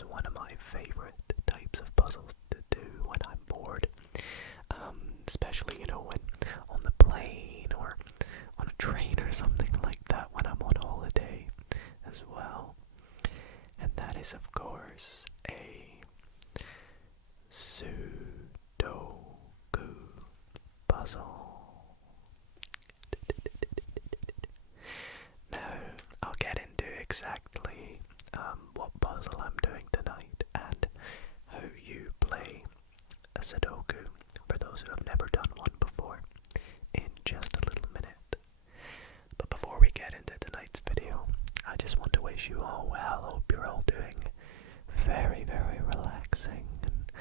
is one of my favorite types of puzzles to do when I'm bored. Especially, when on the plane or on a train or something like that when I'm on holiday as well. And that is, of course, a Sudoku puzzle. Now, I'll get into exactly what puzzle I'm doing tonight and how you play a Sudoku for those who have never done one before in just a little minute. But before we get into tonight's video, I just want to wish you all well. Hope you're all doing very, very relaxing and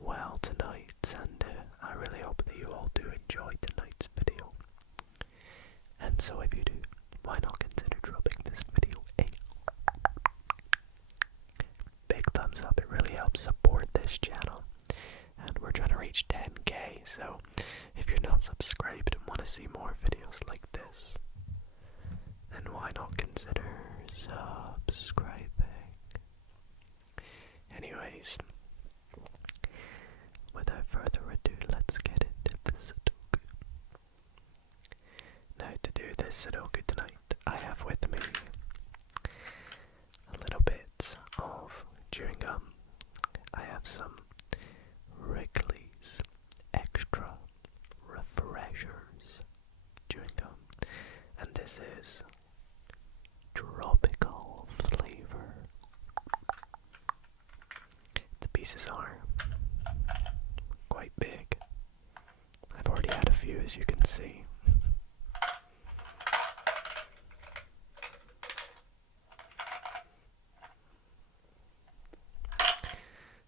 well tonight, and I really hope that you all do enjoy tonight's video. And so if you do, why not consider dropping this video a big thumbs up. It really helps support this channel, and we're trying to reach 10k, so if you're not subscribed and want to see more videos like this, then why not consider subscribing. Anyways, without further ado, let's get into the Sudoku. Now, to do this Sudoku tonight, I have with me a little bit of chewing gum. I have some Wrigley's Extra Refreshers chewing gum, and this is tropical flavor. The pieces are quite big. I've already had a few, as you can see.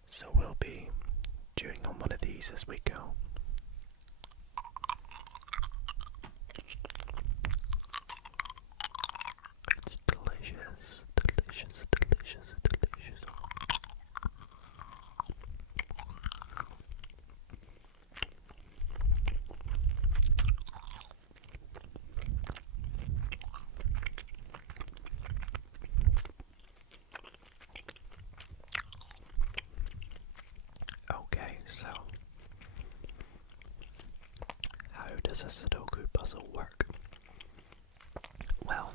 So we'll be chewing on one of these as we go. It's delicious, delicious, delicious, delicious. Okay, so how does a Sudoku puzzle work? Well,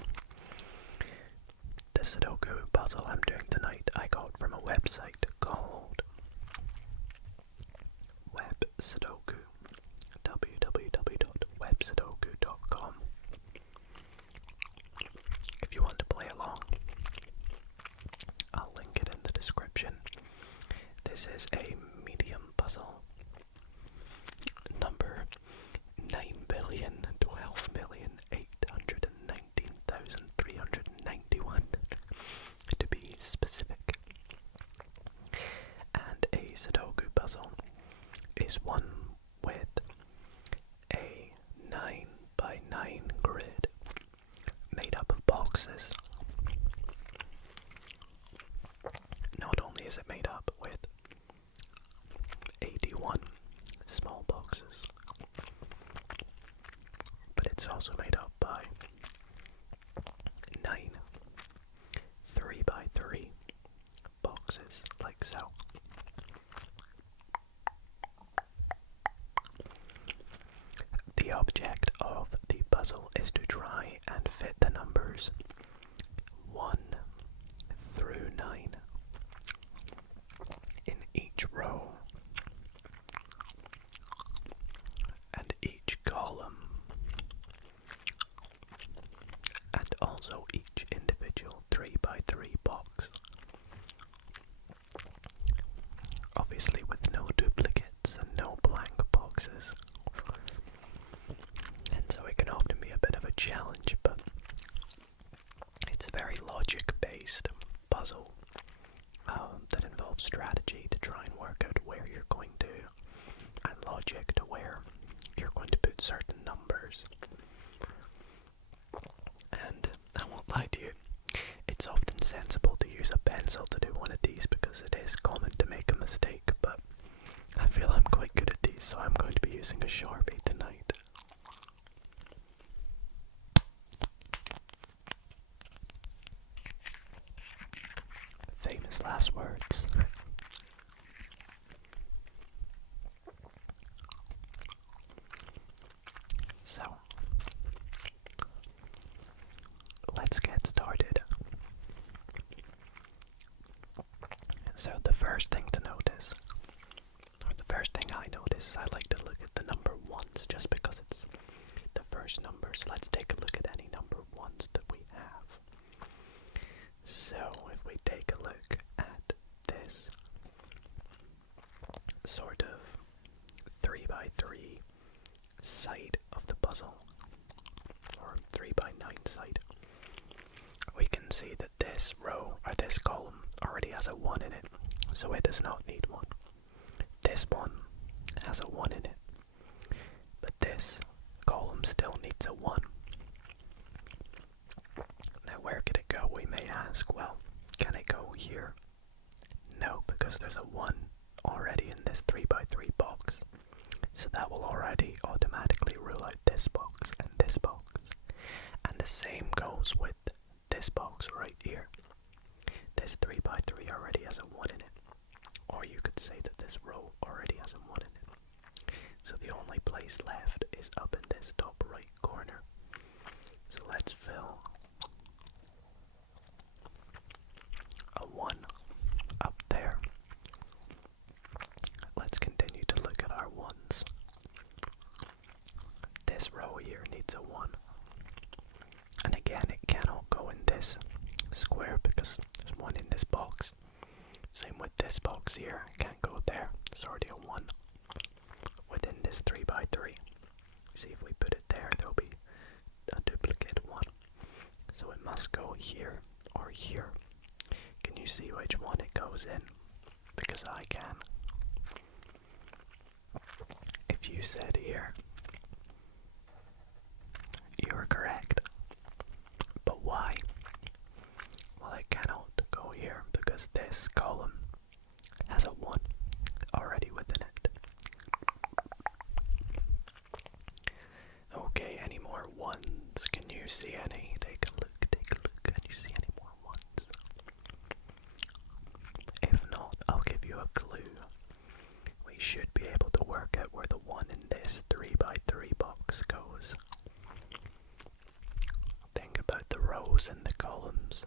the Sudoku puzzle I'm doing tonight I got from a website called Sudoku, www.websudoku.com. If you want to play along, I'll link it in the description. This is a medium puzzle, number 9,012,819,391 to be specific. And a Sudoku puzzle is one with a 9x9 grid made up of boxes. Not only is it made up with 81 small boxes, but it's also made up by 9 3x3 boxes, like so. The object of the puzzle is to try and fit the numbers 1 through 9 in each row and each column, and also each individual 3x3 box. Obviously with no duplicates and no blank boxes. And so it can often be a bit of a challenge, but it's a very logic-based puzzle that involves strategy to try and work out where you're going to, and logic to where you're going to put certain numbers. And I won't lie to you, it's often sensible to use a pencil to do one of these because it is common to make a mistake, but I feel I'm quite good at these, so I'm going to be using a Sharpie tonight. Famous last words. words. So, let's get started. So the first thing to notice, or the first thing I notice, is I like to look at the number ones just because it's the first number. So let's take a look at any number ones that we have. So if we take a look at this sort of 3x3 side of the puzzle, or 3x9 side, we can see that this row, or this column, already has a 1 in it, so it does not need one. This one has a 1 in it, but this column still needs a 1. Now where could it go, we may ask? Well, can it go here? No, because there's a 1 already in this 3x3 box, so that will already automatically rule out this box and this box. And the same goes with this box right here. This 3x3 already has a 1 in it. Or you could say that this row already has a 1 in it. So the only place left is up in this top right corner. So let's fill a 1 up there. Let's continue to look at our 1s. This row here needs a 1. And again, it cannot go in this square because there's 1 in this box. Same with this box here, it can't go there. There's already a 1 within this 3x3. See, if we put it there, there'll be a duplicate 1. So it must go here or here. Can you see which one it goes in? Because I can. If you said here, you're correct. But why? Well, it cannot go here because this column has a 1 already within it. Okay, any more 1s? Can you see any? Take a look. Can you see any more 1s? If not, I'll give you a clue. We should be able to work out where the 1 in this 3x3 box goes. Think about the rows and the columns.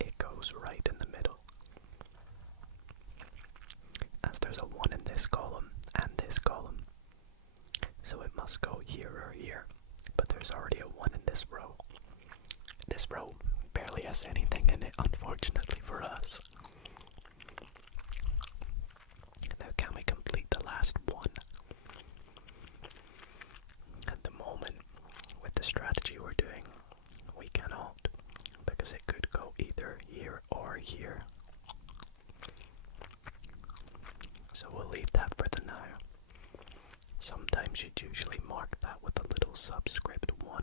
It goes right in the middle. As there's a 1 in this column and this column. So it must go here or here. But there's already a 1 in this row. This row barely has anything in it, unfortunately for us. Now can we complete the last 1? At the moment, with the strategy we're doing, we cannot, because it could go either here or here. So we'll leave that for the now. Sometimes you'd usually mark that with a little subscript 1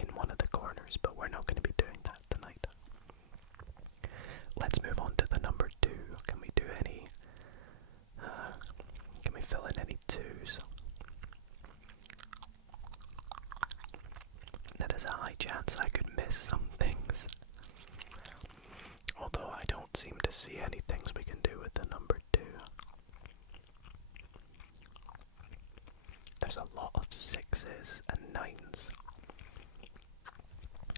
in one of the corners, but we're not going to be doing that tonight. Let's move on to the number 2. Can we do any, can we fill in any 2s? Now there's a high chance I could miss some things. Although I don't seem to see any things we can do with the number 2. There's a lot of 6s and 9s.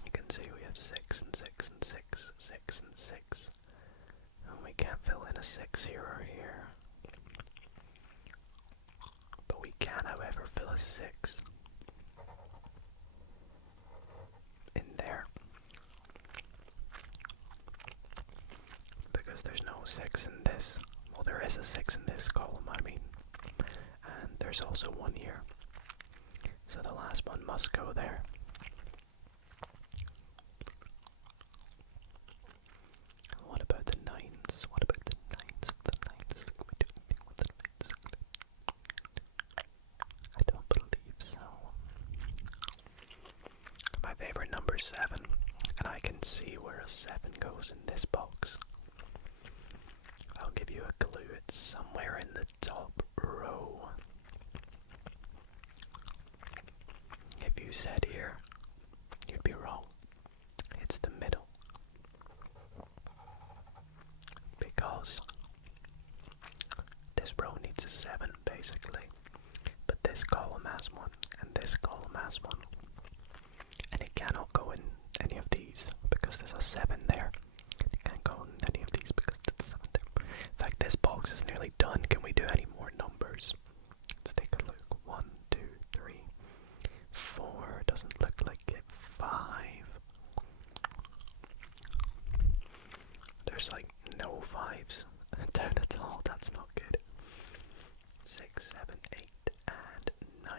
You can see we have 6 and 6 and 6, 6 and 6. And we can't fill in a 6 here or here. But we can, however, fill a 6 in there. Because there's no 6 in this. Well, there is a 6 in this column, I mean. And there's also 1 here. So the last one must go there. What about the 9s? What about the 9s? The 9s? Can we do anything with the 9s? I don't believe so. My favorite number 7, and I can see where a 7 goes in this box. I'll give you a clue. It's somewhere in the top row. If you said here, you'd be wrong. It's the middle. basically. But this column has one, and this column has one. And it cannot go in any of these because there's a 7 there. It can't go in any of these because there's a 7 there. In fact, this box is nearly done. Can we do any more numbers? Let's take a look. 1, 2, 3, 4. Doesn't look like it. 5. There's like no 5s down at all. That's not good. 6, 7, 8, and 9.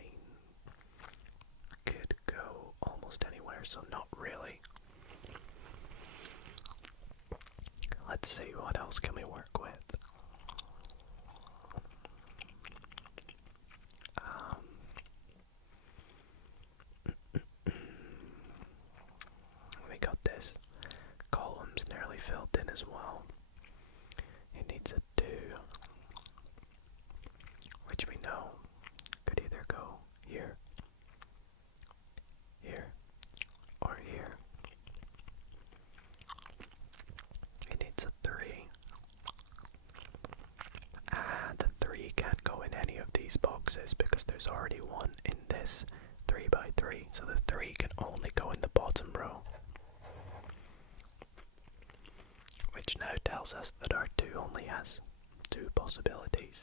Could go almost anywhere, so not really. Let's see, what else can we work with? We got this. Columns nearly filled in as well. It needs a 2, which we know could either go here, here, or here. It needs a 3. And the 3 can't go in any of these boxes because there's already one in this 3x3. So the 3 can only go in the bottom row. Which now tells us that our 2 only has 2 possibilities.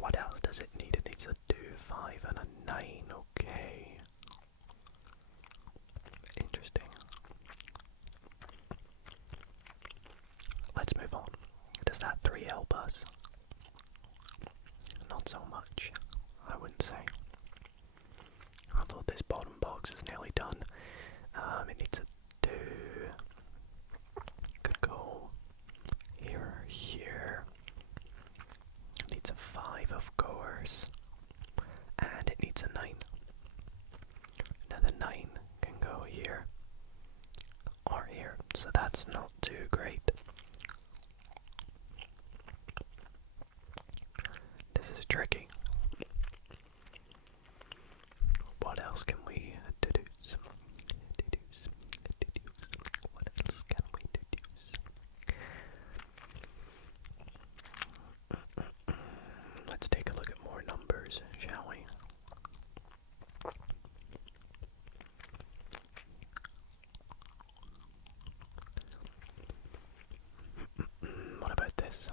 What else does it need? It needs a 2, 5, and a 9. Okay. Interesting. Let's move on. Does that 3 help us? Not so much, I wouldn't say. Although this bottom box is nearly done. It needs a 2. Could go here, here. It needs a 5, of course. And it needs a 9. Now the 9 can go here or here, so that's not too great. This is tricky. What else can we deduce? What else can we deduce? Let's take a look at more numbers, shall we? What about this?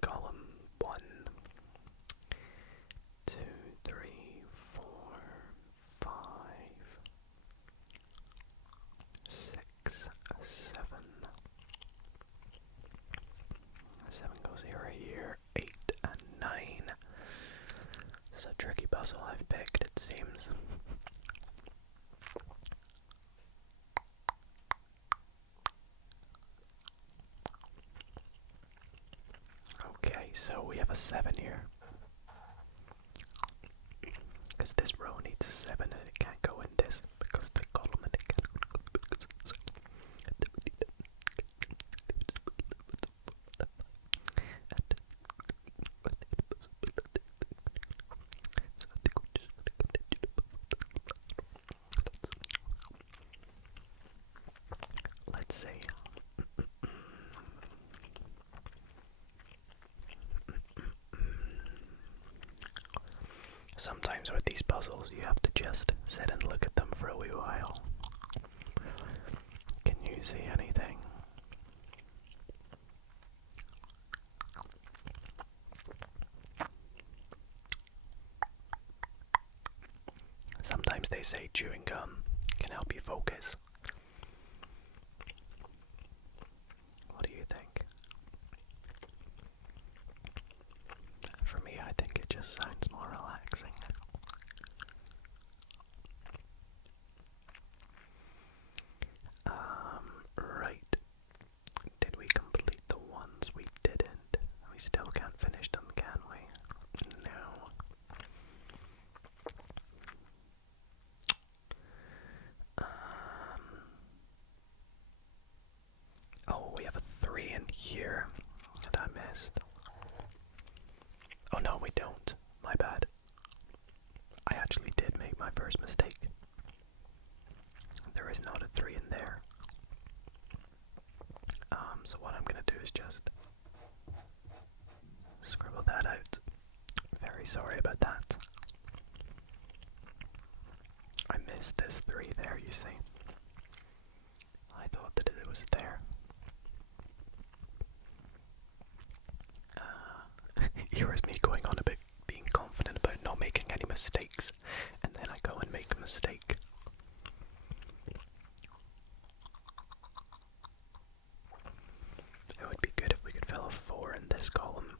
Column 1, 2, 3, 4, 5, 6, 7. 7 goes here, here, 8, and 9. It's a tricky puzzle I've picked, it seems. Okay, so we have a 7 here. Because this row needs a 7 and it can't go in this because the column and it can't go because it's 7. Let's see. Sometimes with these puzzles you have to just sit and look at them for a wee while. Can you see anything? Sometimes they say chewing gum can help you focus. What do you think? For me, I think it just sounds more relaxing. Right. Did we complete the ones we didn't? We still can't finish them, can we? No. Oh, we have a 3 in here that I missed. Oh no, we don't. My bad. I actually did make my first mistake. There is not a 3 in there. So what I'm gonna do is just scribble that out very very sorry about that. I missed this 3 there, you see. I thought that it was there. Here's me going on a bit, being confident about not making any mistakes, and then I go and make a mistake. It would be good if we could fill a 4 in this column.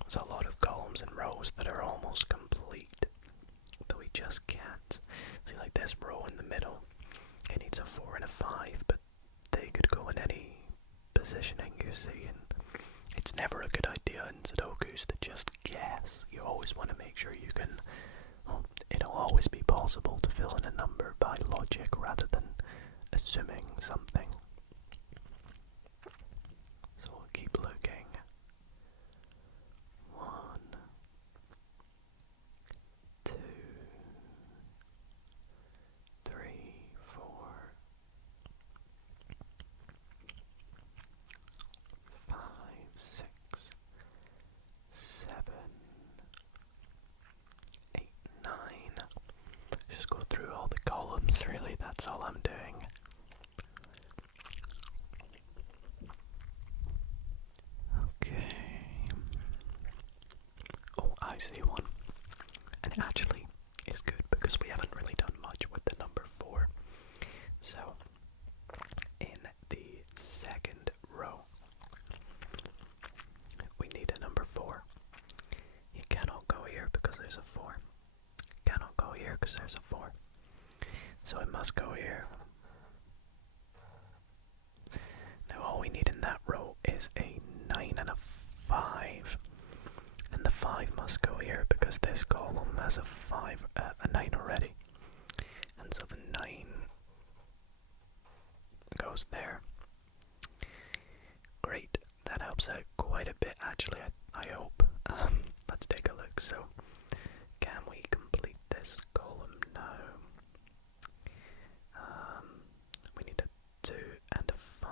There's a lot of columns and rows that are almost complete, but we just can't. See, like this row in the middle, it needs a 4 and a 5, but they could go in any positioning, you see, and it's never a good idea in Sudokus to just guess. You always want to make sure you can, well, it'll always be possible to fill in a number by logic rather than assuming something. So we'll keep looking. 1, 2, 3, 4, 5, 6, 7, 8, 9. Just go through all the columns, really, that's all I'm doing. Okay. Oh, I see one. And actually, it's good because we haven't really done much with the number 4. So, in the second row, we need a number 4. You cannot go here because there's a 4. Cannot go here because there's a 4. So it must go here. Now all we need in that row is a 9 and a 5. And the 5 must go here because this column has a 9 already. And so the 9 goes there. Great, that helps out quite a bit actually, I hope. Let's take a look. So, can we complete this column now? We need a 2 and a 5.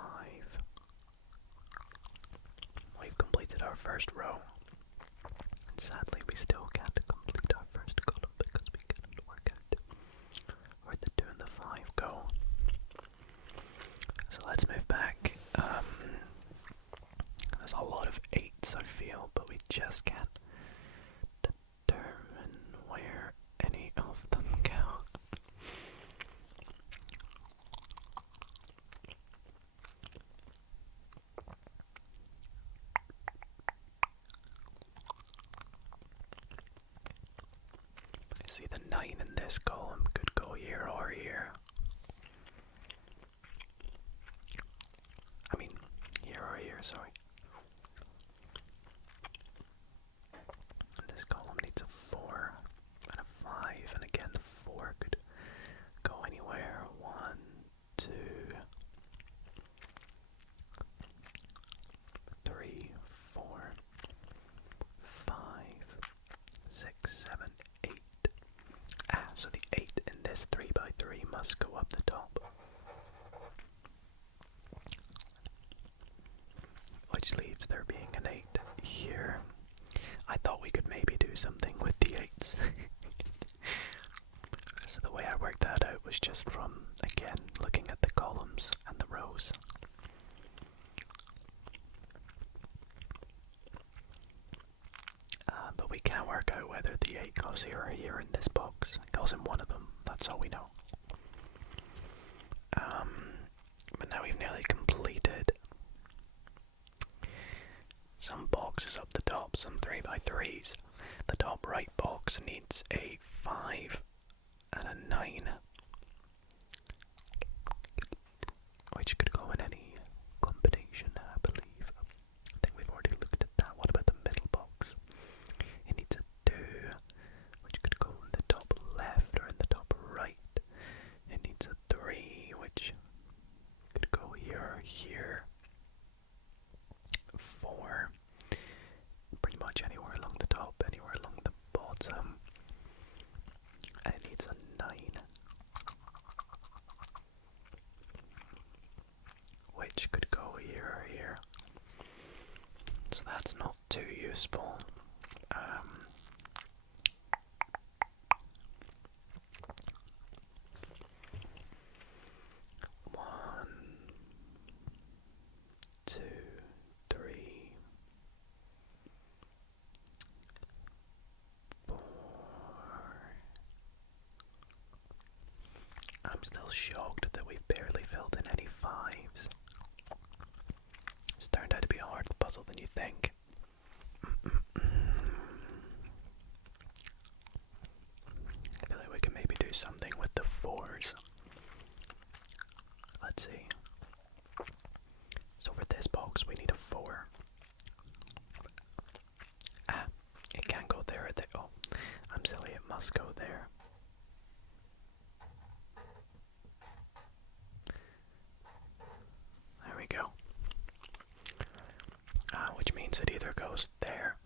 We've completed our first row. And sadly, we still can't complete our first column because we cannot work out where the 2 and the 5 go. So let's move back. There's a lot of 8s, I feel, but we just can't determine where any of them go. See, the 9 in this column could go here or here. I mean, here or here, sorry. This column needs a 4 and a 5, and again the 4 could go anywhere. 1, 2, 3, 4, 5, 6, 7, 8. So the 8 in this 3x3 must go up the top. Which leaves there being an 8 here. I thought we could maybe do something with the 8s. So the way I worked that out was just from, again, looking at the columns and the rows. But we can't work out whether the 8 goes here or here in this box. It goes in one of them, that's all we know. But now we've nearly completed some boxes up the top, some 3x3s. The top right box needs a 5 and a 9, which could go in any combination, I believe. I think we've already looked at that. What about the middle box? It needs a 2, which could go in the top left or in the top right. It needs a 3, which could go here or here. 4, pretty much anywhere along the top, anywhere along the bottom. And it needs a 9, which could go here or here. So that's not too useful. still shocked that we've barely filled in any 5s. It's turned out to be a harder puzzle than you think. I feel like we can maybe do something with the 4s. Let's see. So for this box we need a 4. It can't go there or there. Oh, I'm silly, it must go there. There we go. Which means it either goes there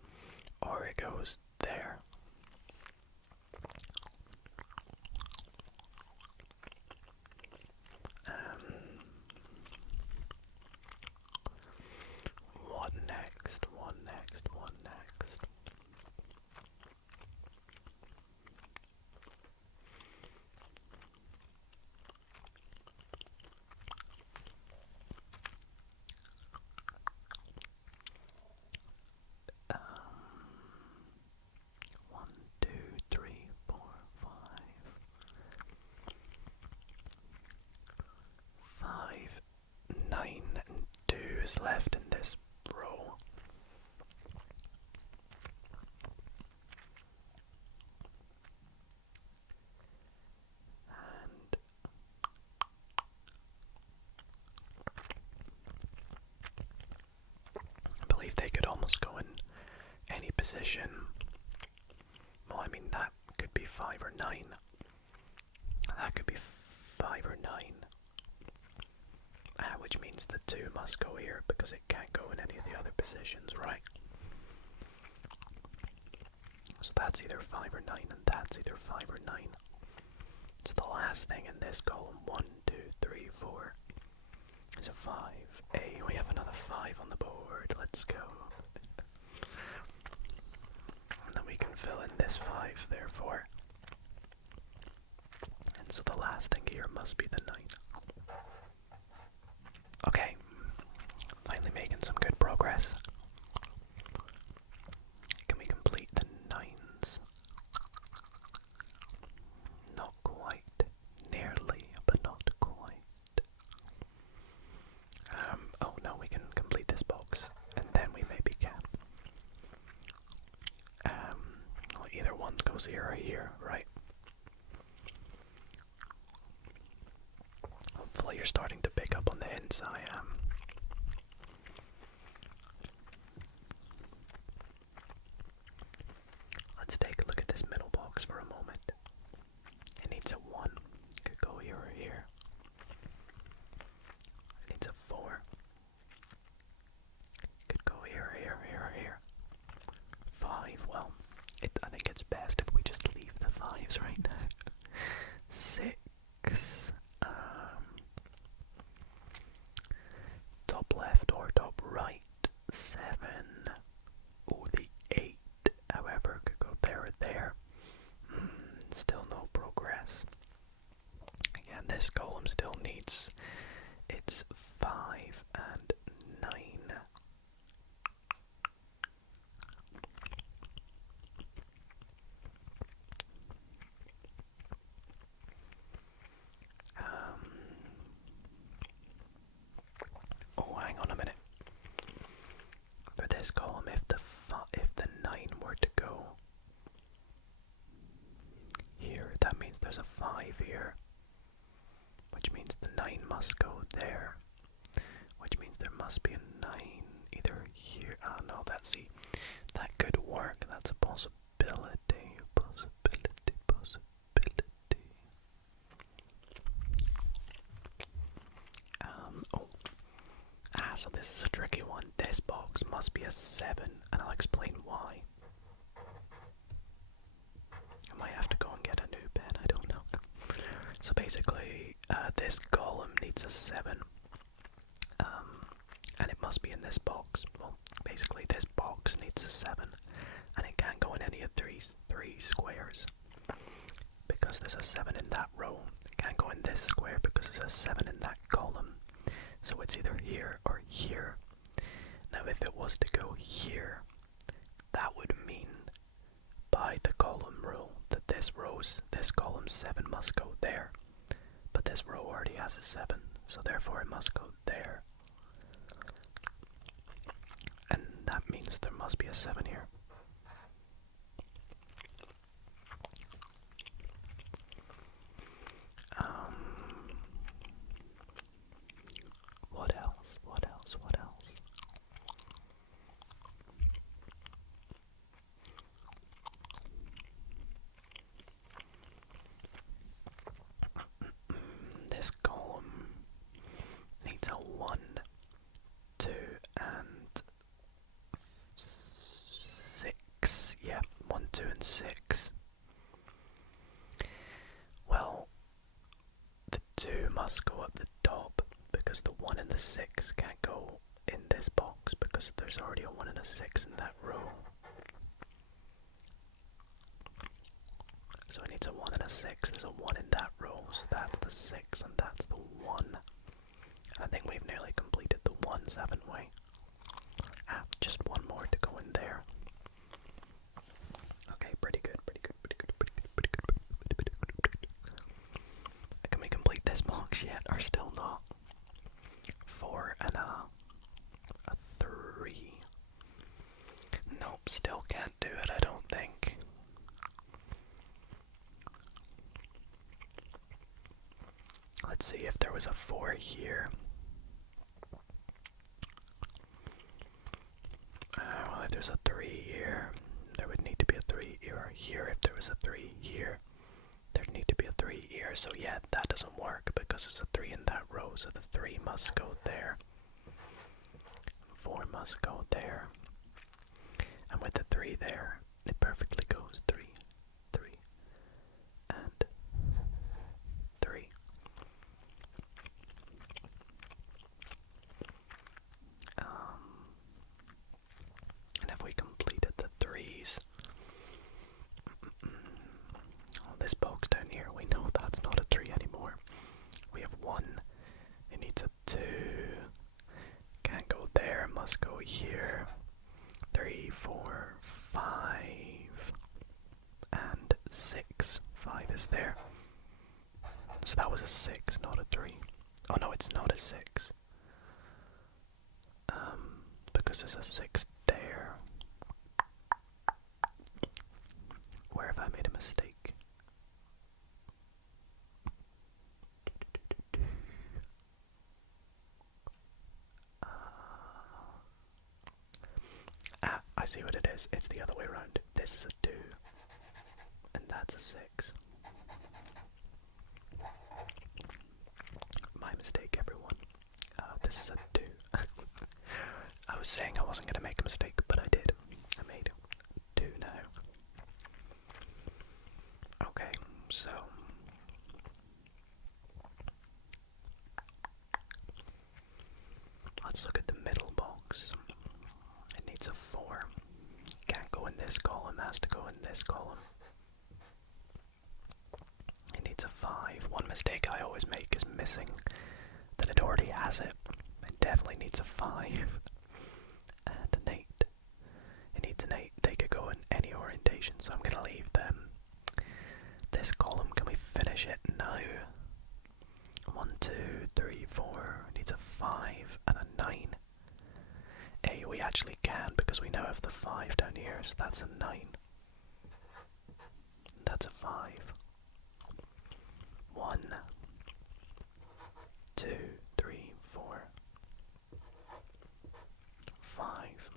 or it goes there. What next? What next? What next? One, two, three, 4, 5. 5, 9, and 2 is left in this row. And I believe they could almost go in any position. Well, I mean, that could be 5 or 9. That could be 5 or 9. Which means the 2 must go here because it can't go in any of the other positions, right? So that's either 5 or 9, and that's either 5 or 9. So the last thing in this column, 1, 2, 3, 4, is a 5. Hey, we have another 5 on the board. Let's go. And then we can fill in this 5, therefore. And so the last thing here must be the 9. Okay, finally making some good progress. Can we complete the 9s? Not quite. Nearly, but not quite. Oh no, we can complete this box, and then we maybe can. Well, either one goes here or here, right? Hopefully you're starting to pick up on the hints I am. Let's take a look at this middle box for a moment. It needs a 1. Could go here or here. It needs a 4. Could go here, here, here, here. 5. Well, I think it's best if we just leave the 5s right now. 6. Top left or top right. 7. Oh, the 8, however, could go there or there. Still no progress. Again, this column still needs its 5 and 9. Oh, hang on a minute. For this column, if the 9 were to go here, that means there's a 5 here, which means the 9 must go there, which means there must be a 9 either here. No, that could work. That's a possibility. So this is a tricky one. This box must be a 7, and I'll explain why. I might have to go and get a new pen, I don't know. So basically, this column needs a 7, and it must be in this box. Well, basically this box needs a 7, and it can't go in any of three squares, because there's a 7 in that row. It can't go in this square because there's a 7 in that column. So it's either here or here. Now if it was to go here, that would mean by the column rule that this column 7 must go there. But this row already has a 7, so therefore it must go there. And that means there must be a 7 here. What else? What else? What else? This column needs a 1, 2, and 6. Yeah, 1, 2, and 6. Well, the 2 must go up the top because the 1 and the 6 can't go in this box because there's already a 1 and a 6 in that row. So it needs a 1 and a 6. There's a 1 in that row, so that's the 6 and that's the 1. I think we've nearly completed the 1s, haven't we? Just 1 more to go in there. Okay, pretty good, pretty good, pretty good, pretty good, pretty good, pretty good, pretty good. Can we complete this box yet, or still not? 4 and a 3. Nope, still can't do it, I don't think. Let's see if there was a 4 here. Well, if there's a 3 here, there would need to be a 3 here. If there was a 3 here, there'd need to be a 3 here. So yeah, that doesn't work because it's a 3 in that row, so the 3 must go there. 4 must go there. And with the 3 there, it perfectly goes 3, 3, and 3. And if we completed the 3s, this box down here, we know that's not a 3 anymore. We have 1, it needs a 2, can't go there, must go here. 3, 4, 5, and 6. 5 is there. So that was a 6, not a 3. Oh no, it's not a 6. Because there's a 6 there. Where have I made a mistake? I see what it is. It's the other way around. This is a 2. And that's a 6. My mistake, everyone. This is a 2. I was saying I wasn't going to make a mistake, but I did. I made 2 now. Okay, so let's look at the middle box. It needs a 4. Can't go in this column, has to go in this column. It needs a 5. One mistake I always make is missing that it already has it. It definitely needs a 5. And an 8. It needs an 8. They could go in any orientation, so I'm going to leave them. This column, can we finish it now? 1, 2, 3, 4. It needs a 5 and a 9. Hey, we actually can because we now have the 5 down here, so that's a 9. That's a 5. 1, 2, 3, 4, 5.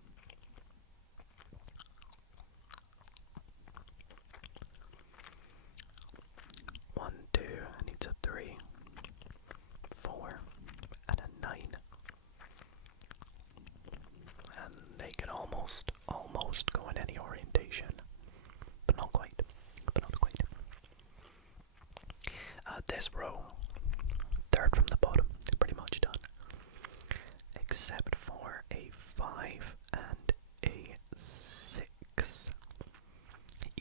1, 2, I need a 3, 4, and a 9. And they can almost go in any orientation, but not quite, this row, third from the bottom, is pretty much done, except for a 5 and a 6.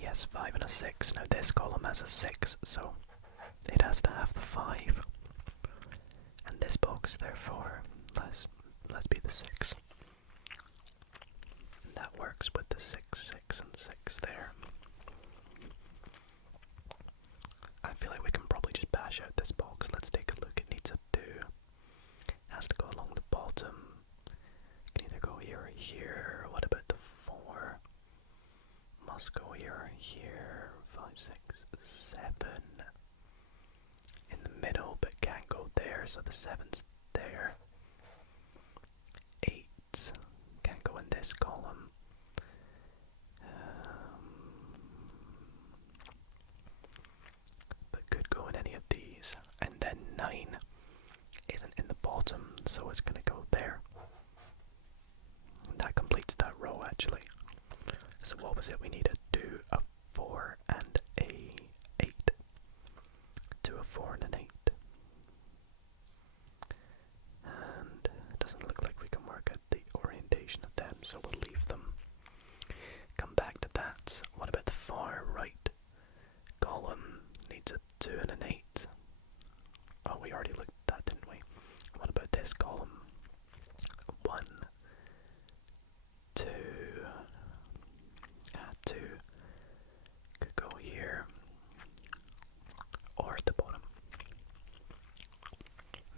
Yes, 5 and a 6. Now this column has a 6, so it has to have the 5. And this box, therefore, let's be the 6. And that works with the 6, 6, and 6 there. I feel like we can probably just bash out this box. Let's take a here. What about the 4? Must go here, here. 5, 6, 7. In the middle, but can't go there, so the 7's there. 8 can't go in this column. But could go in any of these. And then 9 isn't in the bottom, so it's going to go there. And that completes that row actually. So what was it? We needed to do a 4 and a 8. To a 4 and an 8. And it doesn't look like we can work out the orientation of them, so we'll leave them. Come back to that. What about the far right column? Needs a 2 and an 8. Oh, we already looked at that, didn't we? What about this column? 1, 2, 2 could go here or at the bottom.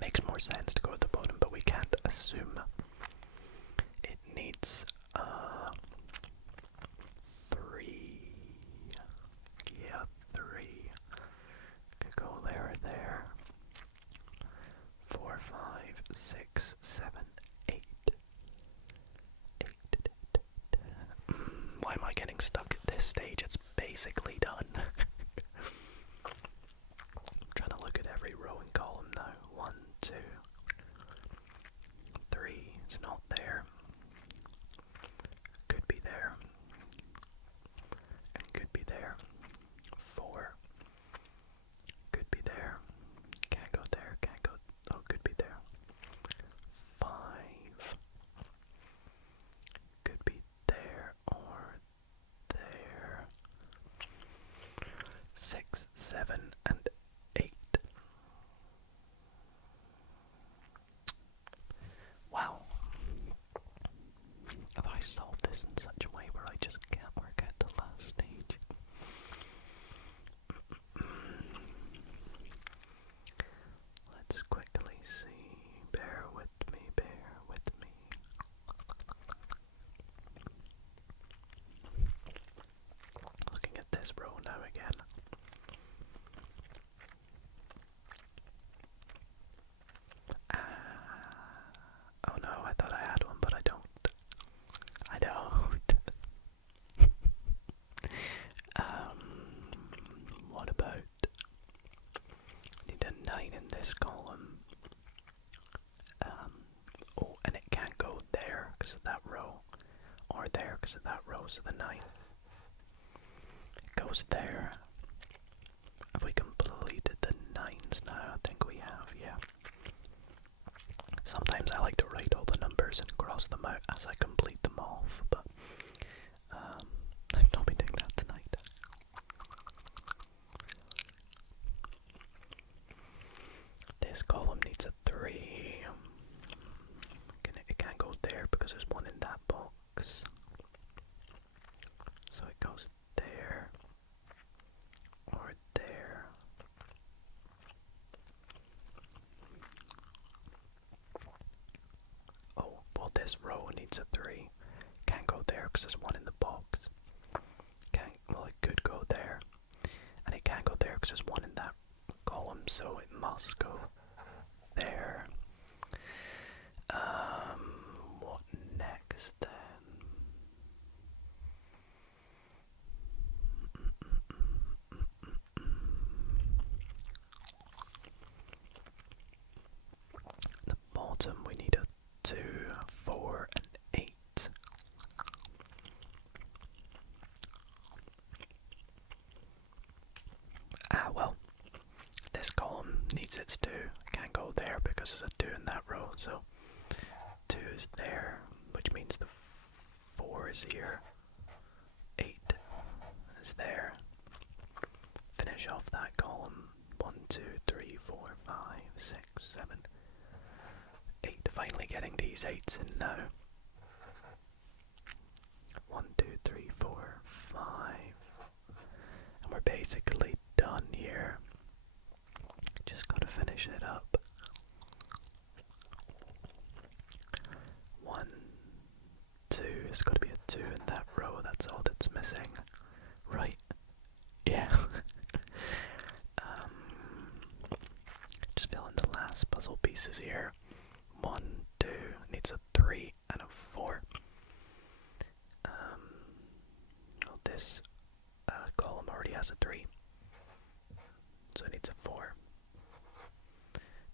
Makes more sense to go at the bottom, but we can't assume. It needs 3. Yeah, 3 could go there or there. 4, 5, 6, 7, 8. Why am I getting stuck at this stage? It's basically done. I'm trying to look at every row and column now. 1, 2, 3. It's not there. Could be there. And could be there. 4. Could be there. Can't go there. Can't go. Oh, could be there. 5. Could be there or there. 6, 7, and 8. Wow. Have I solved this in such a way where I just can't work out the last stage? Let's quickly see. Bear with me, bear with me. Looking at this row now again. Oh no, I thought I had one, but I don't. I don't. What about... need a 9 in this column. Oh, and it can't go there because of that row. Or there because of that row, so the 9. It goes there. Have we completed the 9s now? I think we have, yeah. Sometimes I like to write all the numbers and cross them out as I complete them off, but I've not been doing that tonight. This column needs a 3. It can't go there because there's one in that box. So it goes there or there. Oh, well this row needs a 3. Can't go there because there's one in the box. Well, it could go there. And it can't go there because there's one in that column, so it must go there. What next then? The bottom we need a 2, 4, and 8. Well, this column needs its 2. It can't go there because there's a 2 in that row, so 2 is there, which means the 4 is here. 8 is there. Finish off that column. 1, 2, 3, 4, 5, 6, 7, 8. Finally getting these 8s in now. 1, 2, 3, 4, 5. And we're basically done here. Just gotta finish it up. 1, 2, 2. There's got to be a 2 in that row. That's all that's missing. Right? Yeah. Just fill in the last puzzle pieces here. 1, 2, needs a 3 and a 4. Well, this column already has a 3, so it needs a 4.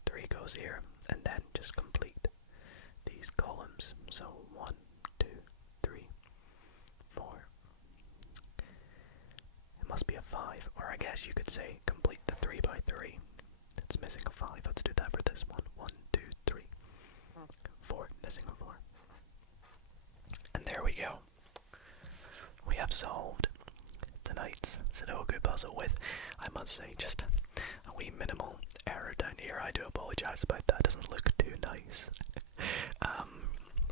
3 goes here, and then just complete these columns. So 1, 2, 3, 4. It must be a 5, or I guess you could say complete the 3 by 3. It's missing a 5. Let's do that for this one. 1, 2, 3, 4. Missing a 4. And there we go. We have solved tonight's Sudoku puzzle with, I must say, just a wee minimal error down here. I do apologize about that. It doesn't look too nice.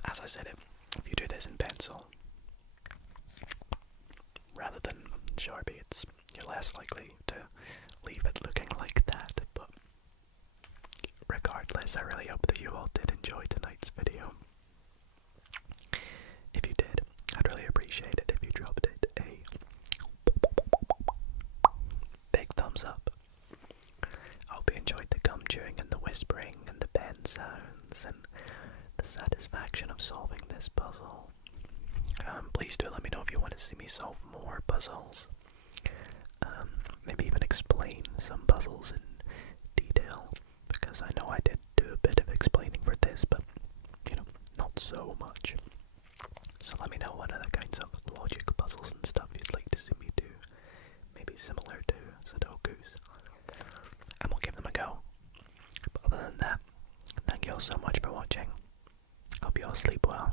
As I said, if you do this in pencil rather than Sharpie, you're less likely to leave it looking like that. But regardless, I really hope that you all did enjoy tonight's video. If you did, I'd really appreciate it if you dropped it a big thumbs up. I hope you enjoyed the gum chewing and the whispering and the pen sounds and the satisfaction of solving this puzzle. Please do let me know if you want to see me solve more puzzles. Maybe even explain some puzzles in detail, because I know I did do a bit of explaining for this, but not so much. So let me know what other kinds of logic puzzles and stuff you'd like to see me do. Maybe similar to Sudokus. And we'll give them a go. But other than that, thank you all so much for watching. Hope you all sleep well.